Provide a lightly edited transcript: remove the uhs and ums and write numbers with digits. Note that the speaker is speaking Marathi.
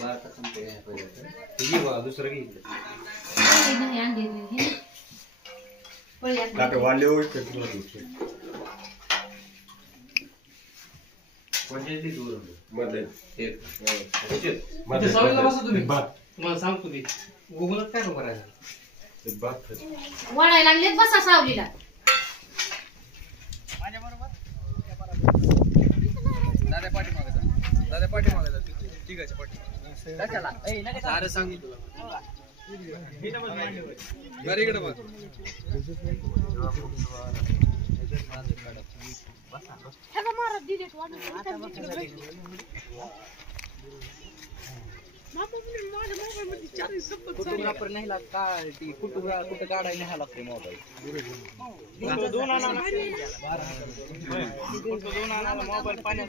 बारका संपे घ्या पाहिजे घे बा दुसरं घे नाही अंडे पळ्यात काटे वाले होते तुला दिसते कोणत्या ती दूर मध्ये एक मध्ये सवयला बसा तुम्ही तुम्हाला सांगतो ते गुगलात काय करायचं ते बात वाढायला लागलेत बसा सावलीला माझ्या बरोबर दादा पाठी मागायचा ठीक आहे पाठी कशाला ए नका सारे सांग तुला घरीकडे बघ ह्याला मारत दिलेत वाढून माझ्या मोबाईलमध्ये चार्जिंग संपत फोटोग्राफर नाही लागत का ती कुठं काढायला नाही लागते मोबाईल दोन आणा मोबाईल पाण्यात